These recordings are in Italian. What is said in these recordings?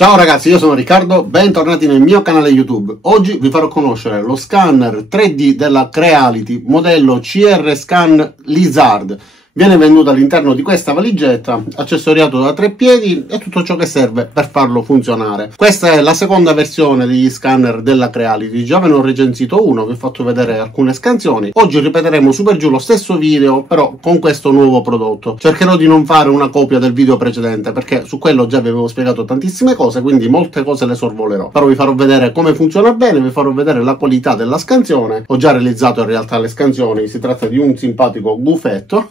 Ciao ragazzi, io sono Riccardo, bentornati nel mio canale YouTube. Oggi vi farò conoscere lo scanner 3D della Creality modello CR Scan Lizard. Viene venduto all'interno di questa valigetta, accessoriato da 3 piedi e tutto ciò che serve per farlo funzionare. Questa è la seconda versione degli scanner della Creality. Già ve ne ho recensito uno, vi ho fatto vedere alcune scansioni. Oggi ripeteremo su per giù lo stesso video, però con questo nuovo prodotto. Cercherò di non fare una copia del video precedente, perché su quello già vi avevo spiegato tantissime cose, quindi molte cose le sorvolerò. Però vi farò vedere come funziona bene, vi farò vedere la qualità della scansione. Ho già realizzato in realtà le scansioni, si tratta di un simpatico gufetto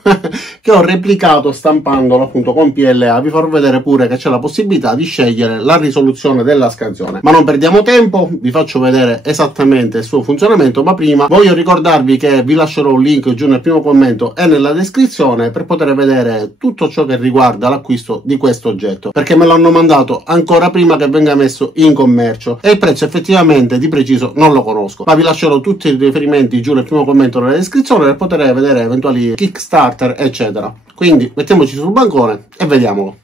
che ho replicato stampandolo appunto con PLA. Vi farò vedere pure che c'è la possibilità di scegliere la risoluzione della scansione. Ma non perdiamo tempo, vi faccio vedere esattamente il suo funzionamento, ma prima voglio ricordarvi che vi lascerò un link giù nel primo commento e nella descrizione per poter vedere tutto ciò che riguarda l'acquisto di questo oggetto, perché me l'hanno mandato ancora prima che venga messo in commercio e il prezzo effettivamente di preciso non lo conosco, ma vi lascerò tutti i riferimenti giù nel primo commento nella descrizione per poter vedere eventuali Kickstarter eccetera. Quindi mettiamoci sul bancone e vediamolo.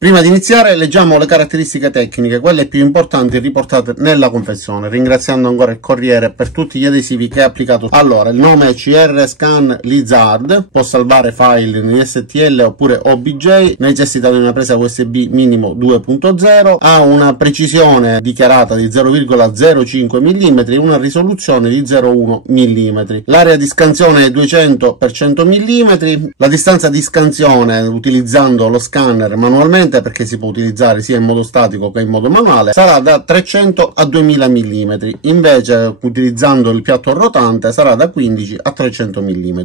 Prima di iniziare leggiamo le caratteristiche tecniche, quelle più importanti riportate nella confezione, ringraziando ancora il corriere per tutti gli adesivi che ha applicato. Allora, il nome è CR Scan Lizard, può salvare file in STL oppure OBJ, necessita di una presa USB minimo 2.0, ha una precisione dichiarata di 0,05 mm e una risoluzione di 0,1 mm. L'area di scansione è 200 x 100 mm, la distanza di scansione utilizzando lo scanner manualmente, perché si può utilizzare sia in modo statico che in modo manuale, sarà da 300 a 2000 mm, invece utilizzando il piatto rotante sarà da 15 a 300 mm.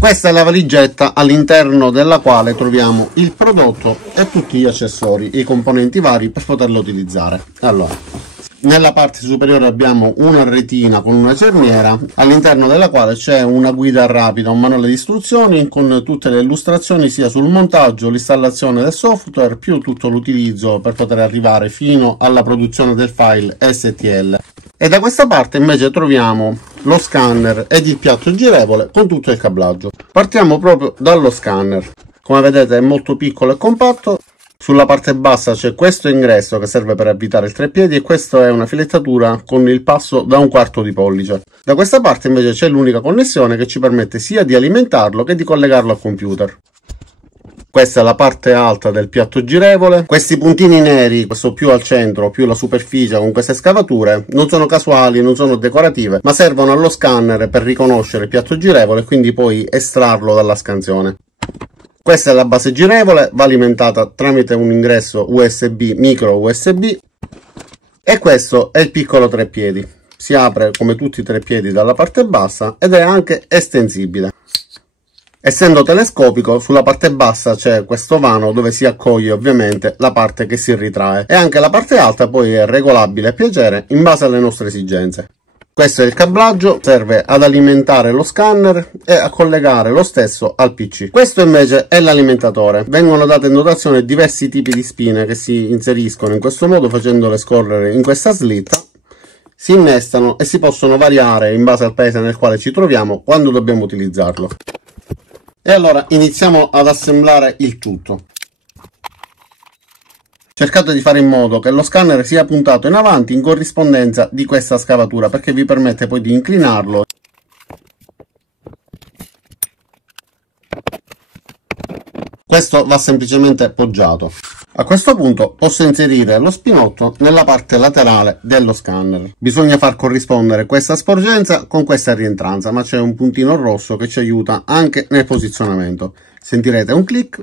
Questa è la valigetta all'interno della quale troviamo il prodotto e tutti gli accessori, i componenti vari per poterlo utilizzare. Allora, nella parte superiore abbiamo una retina con una cerniera, all'interno della quale c'è una guida rapida, un manuale di istruzioni con tutte le illustrazioni sia sul montaggio, l'installazione del software, più tutto l'utilizzo per poter arrivare fino alla produzione del file STL. E da questa parte invece troviamo lo scanner ed il piatto girevole con tutto il cablaggio. Partiamo proprio dallo scanner. Come vedete è molto piccolo e compatto. Sulla parte bassa c'è questo ingresso che serve per avvitare il treppiedi e questa è una filettatura con il passo da 1/4 di pollice. Da questa parte invece c'è l'unica connessione che ci permette sia di alimentarlo che di collegarlo al computer. Questa è la parte alta del piatto girevole. Questi puntini neri, questo più al centro, più la superficie con queste scavature, non sono casuali, non sono decorative, ma servono allo scanner per riconoscere il piatto girevole e quindi poi estrarlo dalla scansione. Questa è la base girevole, va alimentata tramite un ingresso USB, micro USB, e questo è il piccolo treppiedi. Si apre come tutti i treppiedi dalla parte bassa ed è anche estensibile. Essendo telescopico, sulla parte bassa c'è questo vano dove si accoglie ovviamente la parte che si ritrae e anche la parte alta poi è regolabile a piacere in base alle nostre esigenze. Questo è il cablaggio, serve ad alimentare lo scanner e a collegare lo stesso al PC. Questo invece è l'alimentatore. Vengono date in dotazione diversi tipi di spine che si inseriscono in questo modo facendole scorrere in questa slitta, si innestano e si possono variare in base al paese nel quale ci troviamo quando dobbiamo utilizzarlo. E allora iniziamo ad assemblare il tutto. Cercate di fare in modo che lo scanner sia puntato in avanti in corrispondenza di questa scavatura, perché vi permette poi di inclinarlo. Questo va semplicemente poggiato. A questo punto posso inserire lo spinotto nella parte laterale dello scanner. Bisogna far corrispondere questa sporgenza con questa rientranza, ma c'è un puntino rosso che ci aiuta anche nel posizionamento. Sentirete un click.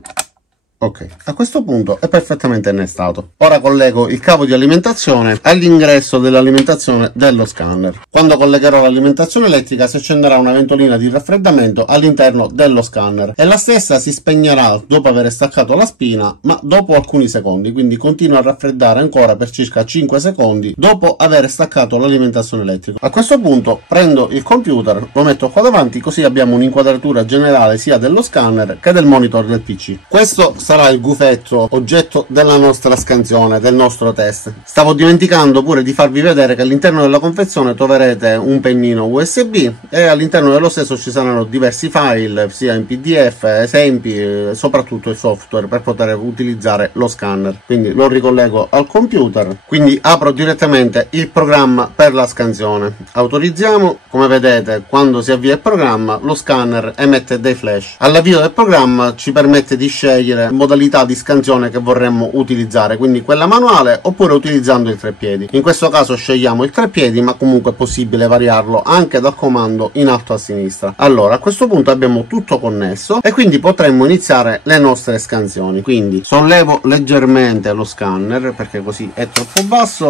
Ok, a questo punto è perfettamente innestato. Ora collego il cavo di alimentazione all'ingresso dell'alimentazione dello scanner. Quando collegherò l'alimentazione elettrica si accenderà una ventolina di raffreddamento all'interno dello scanner e la stessa si spegnerà dopo aver staccato la spina, ma dopo alcuni secondi, quindi continua a raffreddare ancora per circa 5 secondi dopo aver staccato l'alimentazione elettrica. A questo punto prendo il computer, lo metto qua davanti, così abbiamo un'inquadratura generale sia dello scanner che del monitor del PC. Questo sarà sarà il gufetto oggetto della nostra scansione, del nostro test. Stavo dimenticando pure di farvi vedere che all'interno della confezione troverete un pennino USB e all'interno dello stesso ci saranno diversi file, sia in PDF, esempi, soprattutto il software per poter utilizzare lo scanner. Quindi lo ricollego al computer, quindi apro direttamente il programma per la scansione. Autorizziamo. Come vedete, quando si avvia il programma, lo scanner emette dei flash. All'avvio del programma ci permette di scegliere modalità di scansione che vorremmo utilizzare, quindi quella manuale oppure utilizzando il treppiedi. In questo caso scegliamo il treppiedi, ma comunque è possibile variarlo anche dal comando in alto a sinistra. Allora, a questo punto abbiamo tutto connesso e quindi potremmo iniziare le nostre scansioni. Quindi sollevo leggermente lo scanner perché così è troppo basso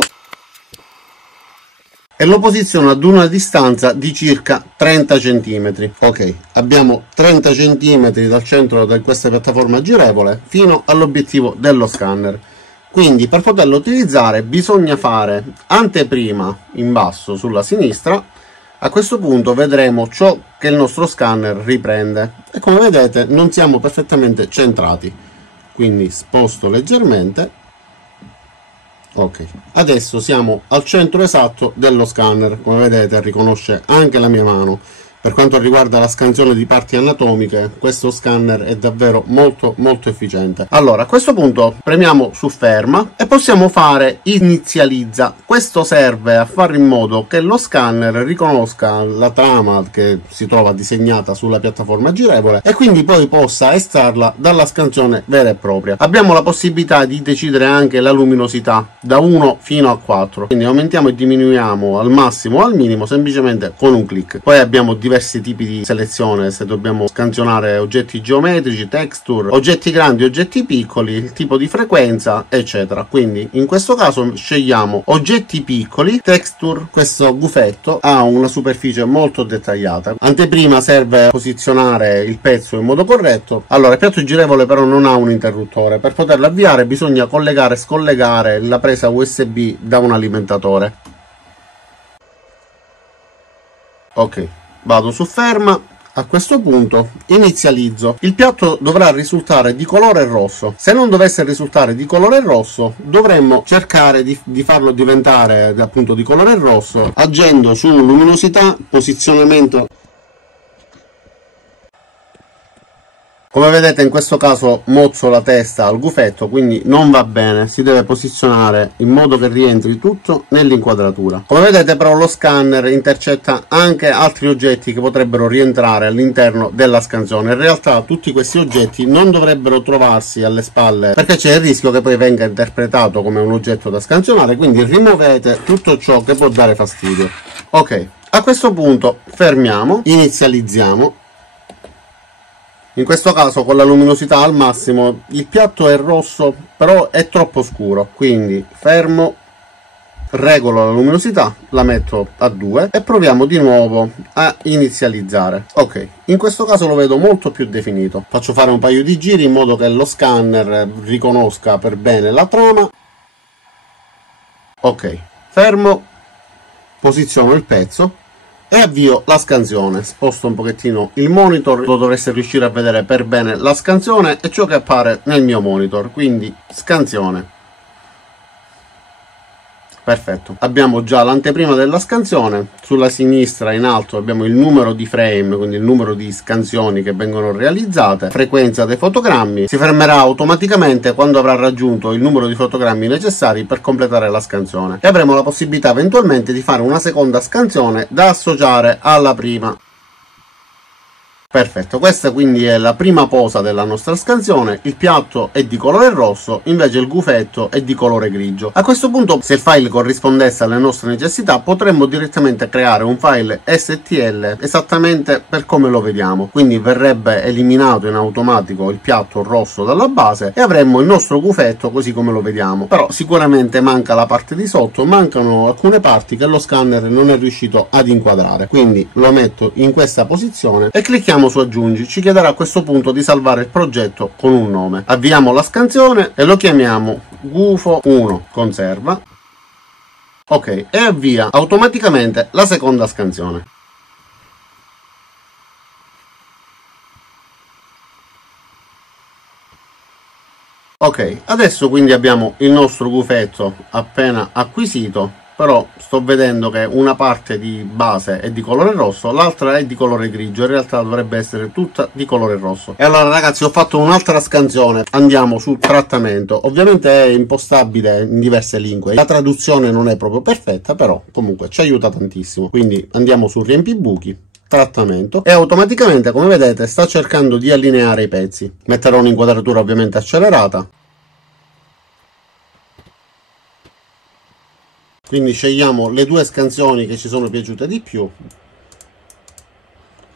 e lo posiziono ad una distanza di circa 30 cm. Ok, abbiamo 30 cm dal centro di questa piattaforma girevole fino all'obiettivo dello scanner. Quindi per poterlo utilizzare bisogna fare anteprima in basso sulla sinistra. A questo punto vedremo ciò che il nostro scanner riprende e come vedete non siamo perfettamente centrati, quindi sposto leggermente. Ok, adesso siamo al centro esatto dello scanner, come vedete riconosce anche la mia mano. Per quanto riguarda la scansione di parti anatomiche, questo scanner è davvero molto efficiente. Allora, a questo punto premiamo su ferma e possiamo fare inizializza. Questo serve a fare in modo che lo scanner riconosca la trama che si trova disegnata sulla piattaforma girevole e quindi poi possa estrarla dalla scansione vera e propria. Abbiamo la possibilità di decidere anche la luminosità da 1 fino a 4, quindi aumentiamo e diminuiamo al massimo o al minimo semplicemente con un clic. Poi abbiamo diversi tipi di selezione, se dobbiamo scansionare oggetti geometrici, texture, oggetti grandi, oggetti piccoli, il tipo di frequenza eccetera. Quindi in questo caso scegliamo oggetti piccoli, texture. Questo gufetto ha una superficie molto dettagliata. Anteprima serve a posizionare il pezzo in modo corretto. Allora, il piatto girevole però non ha un interruttore, per poterlo avviare bisogna collegare e scollegare la presa USB da un alimentatore. Ok, vado su ferma. A questo punto inizializzo. Il piatto dovrà risultare di colore rosso. Se non dovesse risultare di colore rosso, dovremmo cercare di farlo diventare appunto di colore rosso agendo su luminosità, posizionamento. Come vedete in questo caso mozzo la testa al gufetto, quindi non va bene, si deve posizionare in modo che rientri tutto nell'inquadratura. Come vedete però lo scanner intercetta anche altri oggetti che potrebbero rientrare all'interno della scansione. In realtà tutti questi oggetti non dovrebbero trovarsi alle spalle perché c'è il rischio che poi venga interpretato come un oggetto da scansionare, quindi rimuovete tutto ciò che può dare fastidio. Ok, a questo punto fermiamo, inizializziamo. In questo caso con la luminosità al massimo. Il piatto è rosso però è troppo scuro, quindi fermo, regolo la luminosità, la metto a 2 e proviamo di nuovo a inizializzare. Ok, in questo caso lo vedo molto più definito. Faccio fare un paio di giri in modo che lo scanner riconosca per bene la trama. Ok, fermo, posiziono il pezzo e avvio la scansione. Sposto un pochettino il monitor, lo dovreste riuscire a vedere per bene la scansione e ciò che appare nel mio monitor, quindi scansione. Perfetto, abbiamo già l'anteprima della scansione. Sulla sinistra in alto abbiamo il numero di frame, quindi il numero di scansioni che vengono realizzate, frequenza dei fotogrammi. Si fermerà automaticamente quando avrà raggiunto il numero di fotogrammi necessari per completare la scansione e avremo la possibilità eventualmente di fare una seconda scansione da associare alla prima. Perfetto, questa quindi è la prima posa della nostra scansione. Il piatto è di colore rosso, invece il gufetto è di colore grigio. A questo punto, se il file corrispondesse alle nostre necessità, potremmo direttamente creare un file STL esattamente per come lo vediamo. Quindi verrebbe eliminato in automatico il piatto rosso dalla base e avremmo il nostro gufetto così come lo vediamo. Però sicuramente manca la parte di sotto, mancano alcune parti che lo scanner non è riuscito ad inquadrare. Quindi lo metto in questa posizione e clicchiamo su aggiungi. Ci chiederà a questo punto di salvare il progetto con un nome. Avviamo la scansione e lo chiamiamo Gufo 1, conserva. Ok, e avvia automaticamente la seconda scansione. Ok, adesso quindi abbiamo il nostro gufetto appena acquisito, però sto vedendo che una parte di base è di colore rosso, l'altra è di colore grigio, in realtà dovrebbe essere tutta di colore rosso. E allora ragazzi, ho fatto un'altra scansione, andiamo su trattamento, ovviamente è impostabile in diverse lingue, la traduzione non è proprio perfetta, però comunque ci aiuta tantissimo. Quindi andiamo su riempibuchi, trattamento, e automaticamente, come vedete, sta cercando di allineare i pezzi. Metterò un'inquadratura ovviamente accelerata, quindi scegliamo le due scansioni che ci sono piaciute di più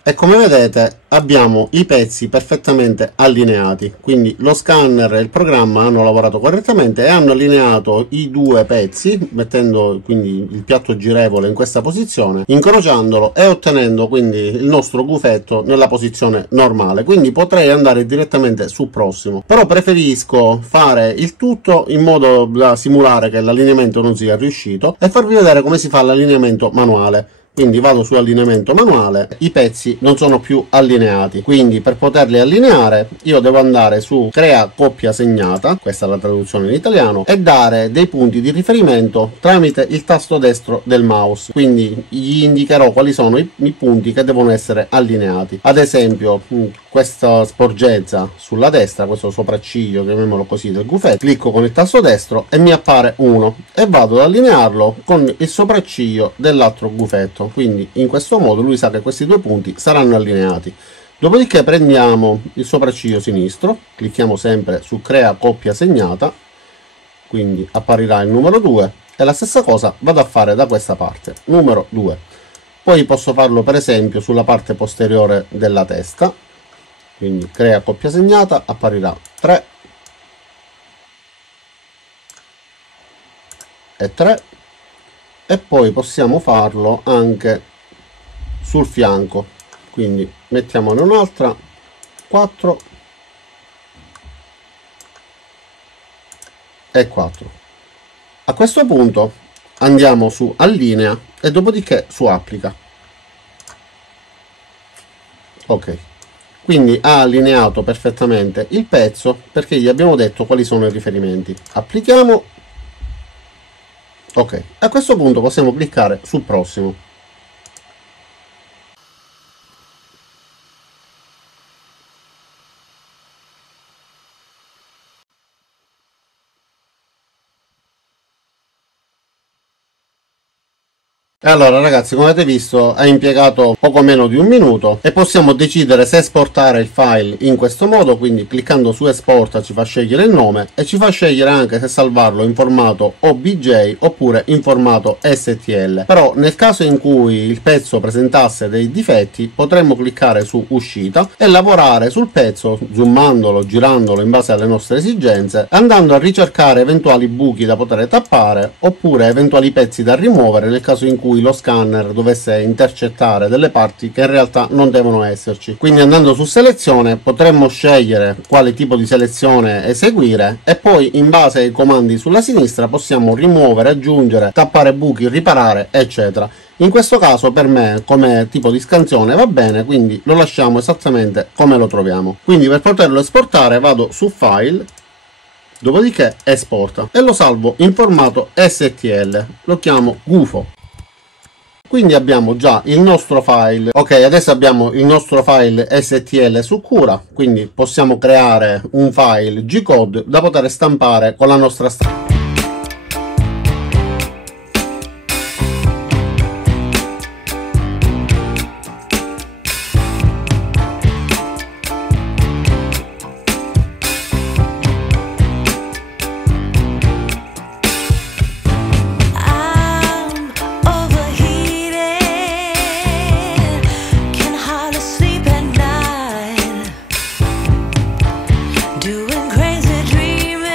e come vedete abbiamo i pezzi perfettamente allineati, quindi lo scanner e il programma hanno lavorato correttamente e hanno allineato i due pezzi, mettendo quindi il piatto girevole in questa posizione, incrociandolo e ottenendo quindi il nostro gufetto nella posizione normale. Quindi potrei andare direttamente su prossimo, però preferisco fare il tutto in modo da simulare che l'allineamento non sia riuscito e farvi vedere come si fa l'allineamento manuale. Quindi vado su allineamento manuale, i pezzi non sono più allineati, quindi per poterli allineare io devo andare su crea coppia segnata, questa è la traduzione in italiano, e dare dei punti di riferimento tramite il tasto destro del mouse. Quindi gli indicherò quali sono i punti che devono essere allineati. Ad esempio questa sporgezza sulla destra, questo sopracciglio, chiamiamolo così, del gufetto, clicco con il tasto destro e mi appare 1 e vado ad allinearlo con il sopracciglio dell'altro gufetto. Quindi in questo modo lui sa che questi due punti saranno allineati. Dopodiché prendiamo il sopracciglio sinistro, clicchiamo sempre su crea coppia segnata, quindi apparirà il numero 2 e la stessa cosa vado a fare da questa parte, numero 2. Poi posso farlo per esempio sulla parte posteriore della testa, quindi crea coppia segnata, apparirà 3 e 3. E poi possiamo farlo anche sul fianco, quindi mettiamone un'altra, 4 e 4. A questo punto andiamo su allinea e dopodiché su applica. Ok, quindi ha allineato perfettamente il pezzo perché gli abbiamo detto quali sono i riferimenti. Applichiamo. Ok, a questo punto possiamo cliccare sul prossimo. E allora ragazzi, come avete visto ha impiegato poco meno di un minuto e possiamo decidere se esportare il file in questo modo, quindi cliccando su esporta ci fa scegliere il nome e ci fa scegliere anche se salvarlo in formato OBJ oppure in formato STL. Però nel caso in cui il pezzo presentasse dei difetti potremmo cliccare su uscita e lavorare sul pezzo zoomandolo, girandolo in base alle nostre esigenze, andando a ricercare eventuali buchi da poter tappare oppure eventuali pezzi da rimuovere nel caso in cui lo scanner dovesse intercettare delle parti che in realtà non devono esserci. Quindi andando su selezione potremmo scegliere quale tipo di selezione eseguire e poi in base ai comandi sulla sinistra possiamo rimuovere, aggiungere, tappare buchi, riparare, eccetera. In questo caso per me come tipo di scansione va bene, quindi lo lasciamo esattamente come lo troviamo. Quindi per poterlo esportare vado su file, dopodiché esporta e lo salvo in formato STL, lo chiamo gufo. Quindi abbiamo già il nostro file. Ok, adesso abbiamo il nostro file STL su cura, quindi possiamo creare un file G-code da poter stampare con la nostra stampa. Doing crazy dreaming.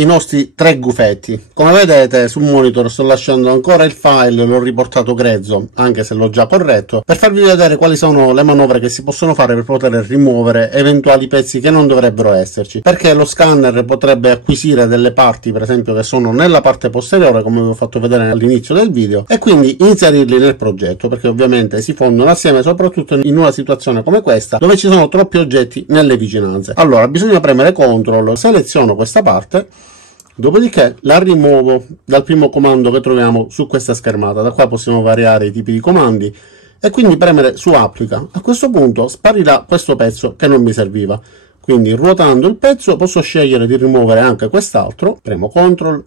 i nostri 3 gufetti. Come vedete sul monitor sto lasciando ancora il file, l'ho riportato grezzo, anche se l'ho già corretto, per farvi vedere quali sono le manovre che si possono fare per poter rimuovere eventuali pezzi che non dovrebbero esserci, perché lo scanner potrebbe acquisire delle parti, per esempio, che sono nella parte posteriore, come vi ho fatto vedere all'inizio del video, e quindi inserirli nel progetto, perché ovviamente si fondono assieme, soprattutto in una situazione come questa dove ci sono troppi oggetti nelle vicinanze. Allora bisogna premere CTRL, seleziono questa parte, dopodiché la rimuovo dal primo comando che troviamo su questa schermata. Da qua possiamo variare i tipi di comandi e quindi premere su applica. A questo punto sparirà questo pezzo che non mi serviva, quindi ruotando il pezzo posso scegliere di rimuovere anche quest'altro, premo CTRL,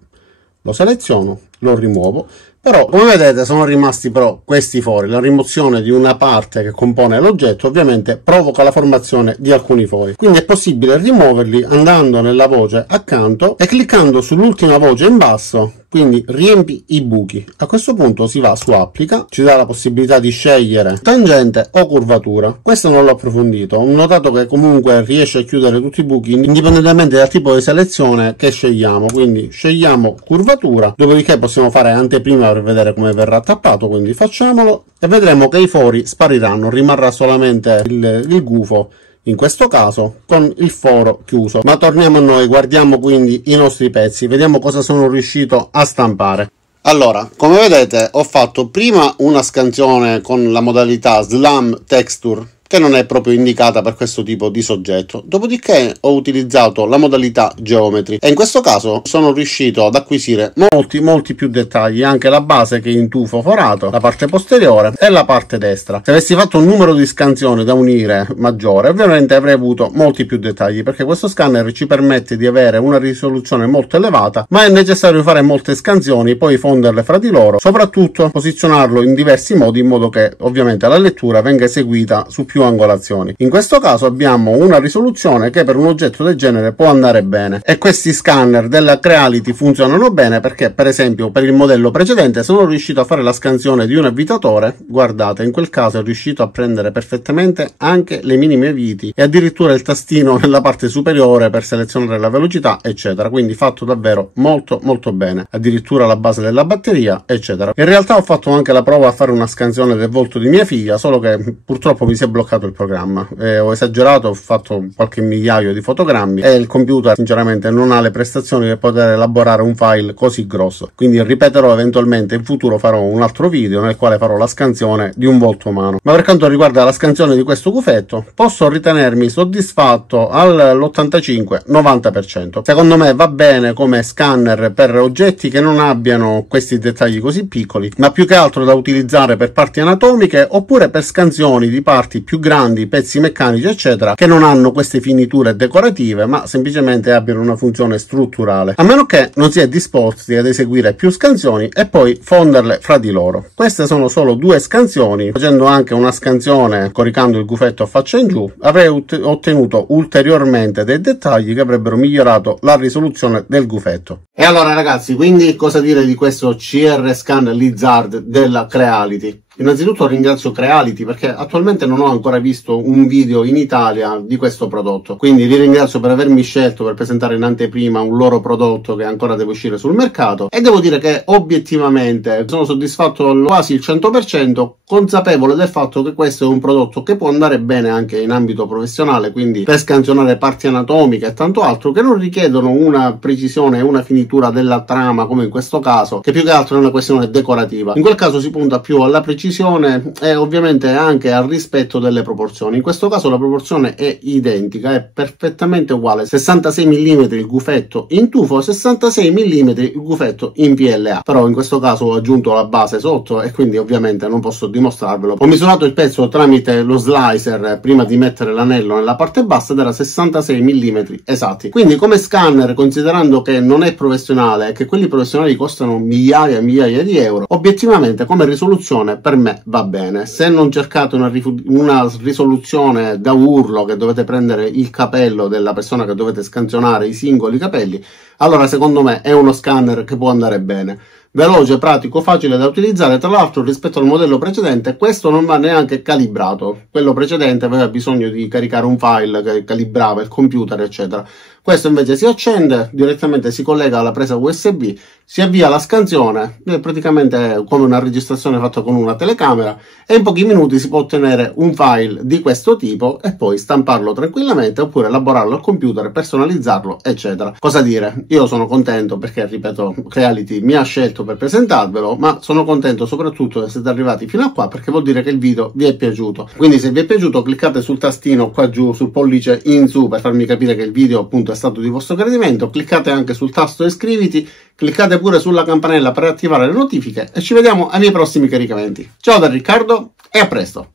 lo seleziono, lo rimuovo. Però come vedete sono rimasti però questi fori. La rimozione di una parte che compone l'oggetto ovviamente provoca la formazione di alcuni fori, quindi è possibile rimuoverli andando nella voce accanto e cliccando sull'ultima voce in basso, quindi riempi i buchi. A questo punto si va su applica, ci dà la possibilità di scegliere tangente o curvatura. Questo non l'ho approfondito, ho notato che comunque riesce a chiudere tutti i buchi indipendentemente dal tipo di selezione che scegliamo, quindi scegliamo curvatura, dopodiché possiamo fare anteprima per vedere come verrà tappato, quindi facciamolo e vedremo che i fori spariranno, rimarrà solamente il gufo in questo caso con il foro chiuso. Ma torniamo a noi, guardiamo quindi i nostri pezzi, vediamo cosa sono riuscito a stampare. Allora, come vedete ho fatto prima una scansione con la modalità Slam Texture, che non è proprio indicata per questo tipo di soggetto, dopodiché ho utilizzato la modalità Geometry e in questo caso sono riuscito ad acquisire molti più dettagli, anche la base che in tufo forato, la parte posteriore e la parte destra. Se avessi fatto un numero di scansioni da unire maggiore, ovviamente avrei avuto molti più dettagli, perché questo scanner ci permette di avere una risoluzione molto elevata, ma è necessario fare molte scansioni, poi fonderle fra di loro, soprattutto posizionarlo in diversi modi in modo che ovviamente la lettura venga eseguita su più angolazioni. In questo caso abbiamo una risoluzione che per un oggetto del genere può andare bene, e questi scanner della Creality funzionano bene perché, per esempio, per il modello precedente sono riuscito a fare la scansione di un avvitatore. Guardate, in quel caso è riuscito a prendere perfettamente anche le minime viti e addirittura il tastino nella parte superiore per selezionare la velocità, eccetera, quindi fatto davvero molto bene, addirittura la base della batteria, eccetera. In realtà ho fatto anche la prova a fare una scansione del volto di mia figlia, solo che purtroppo mi si è bloccato il programma, ho esagerato, ho fatto qualche migliaio di fotogrammi e il computer sinceramente non ha le prestazioni per poter elaborare un file così grosso, quindi ripeterò eventualmente in futuro, farò un altro video nel quale farò la scansione di un volto umano. Ma per quanto riguarda la scansione di questo gufetto posso ritenermi soddisfatto all'85-90%. secondo me va bene come scanner per oggetti che non abbiano questi dettagli così piccoli, ma più che altro da utilizzare per parti anatomiche oppure per scansioni di parti più grandi, pezzi meccanici eccetera, che non hanno queste finiture decorative ma semplicemente abbiano una funzione strutturale, a meno che non si è disposti ad eseguire più scansioni e poi fonderle fra di loro. Queste sono solo 2 scansioni, facendo anche una scansione coricando il gufetto a faccia in giù avrei ottenuto ulteriormente dei dettagli che avrebbero migliorato la risoluzione del gufetto. E allora ragazzi, quindi cosa dire di questo CR Scan Lizard della Creality? Innanzitutto ringrazio Creality perché attualmente non ho ancora visto un video in Italia di questo prodotto, quindi vi ringrazio per avermi scelto per presentare in anteprima un loro prodotto che ancora deve uscire sul mercato, e devo dire che obiettivamente sono soddisfatto quasi il 100%, consapevole del fatto che questo è un prodotto che può andare bene anche in ambito professionale, quindi per scansionare parti anatomiche e tanto altro che non richiedono una precisione e una finitura della trama come in questo caso, che più che altro è una questione decorativa. In quel caso si punta più alla precisione e ovviamente anche al rispetto delle proporzioni. In questo caso la proporzione è identica, è perfettamente uguale: 66 mm il gufetto in tufo, 66 mm il gufetto in PLA, però in questo caso ho aggiunto la base sotto e quindi ovviamente non posso dimostrarvelo. Ho misurato il pezzo tramite lo slicer prima di mettere l'anello nella parte bassa ed era 66 mm esatti. Quindi come scanner, considerando che non è professionale e che quelli professionali costano migliaia e migliaia di euro, obiettivamente come risoluzione per me va bene. Se non cercate una risoluzione da urlo, che dovete prendere il capello della persona che dovete scansionare, i singoli capelli, allora secondo me è uno scanner che può andare bene. veloce, pratico, facile da utilizzare. Tra l'altro, rispetto al modello precedente, questo non va neanche calibrato. Quello precedente aveva bisogno di caricare un file che calibrava il computer, eccetera. Questo invece si accende, direttamente si collega alla presa USB, si avvia la scansione, è praticamente come una registrazione fatta con una telecamera, e in pochi minuti si può ottenere un file di questo tipo e poi stamparlo tranquillamente oppure elaborarlo al computer, personalizzarlo, eccetera. Cosa dire? Io sono contento perché, ripeto, Creality mi ha scelto per presentarvelo, ma sono contento soprattutto che siete arrivati fino a qua, perché vuol dire che il video vi è piaciuto. Quindi se vi è piaciuto cliccate sul tastino qua giù, sul pollice in su, per farmi capire che il video appunto è stato di vostro gradimento. Cliccate anche sul tasto iscriviti, cliccate pure sulla campanella per attivare le notifiche e ci vediamo ai miei prossimi caricamenti. Ciao da Riccardo e a presto!